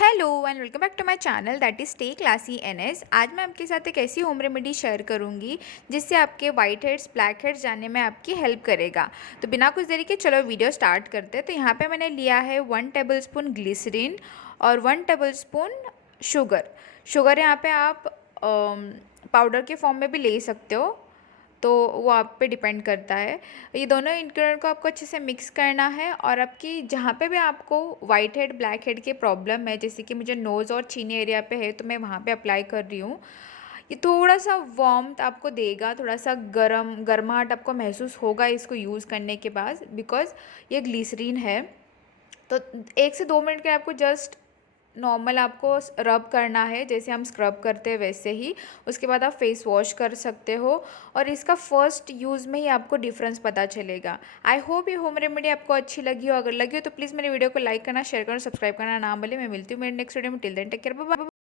Hello and welcome back to my channel that is stay classy NS. आज मैं आपके साथ एक ऐसी होम रेमेडी शेयर करूंगी जिससे आपके वाइट हेड्स ब्लैक हेड्स जाने में आपकी हेल्प करेगा। तो बिना कुछ देरी के चलो वीडियो स्टार्ट करते हैं। तो यहाँ पे मैंने लिया है 1 टेबलस्पून ग्लिसरीन और 1 टेबलस्पून शुगर यहाँ पे आप पाउडर के फॉर्म में भी ले सकते हो, तो वो आप पे डिपेंड करता है। ये दोनों इंग्रेडिएंट को आपको अच्छे से मिक्स करना है और आपकी जहाँ पे भी आपको वाइट हेड ब्लैक हेड के प्रॉब्लम है, जैसे कि मुझे नोज़ और चीनी एरिया पे है तो मैं वहाँ पे अप्लाई कर रही हूँ। ये थोड़ा सा वार्मथ आपको देगा, थोड़ा सा गर्माहट आपको महसूस होगा इसको यूज़ करने के बाद, बिकॉज़ ये ग्लिसरीन है। तो 1 से 2 मिनट के आपको जस्ट नॉर्मल आपको रब करना है, जैसे हम स्क्रब करते हैं वैसे ही। उसके बाद आप फेस वॉश कर सकते हो और इसका फर्स्ट यूज़ में ही आपको डिफरेंस पता चलेगा। आई होप ये होम रेमेडी आपको अच्छी लगी हो। अगर लगी हो तो प्लीज़ मेरे वीडियो को लाइक करना, शेयर करना, सब्सक्राइब करना ना भूलें। मैं मिलती हूँ मेरे नेक्स्ट वीडियो में। Till then take care, bye bye.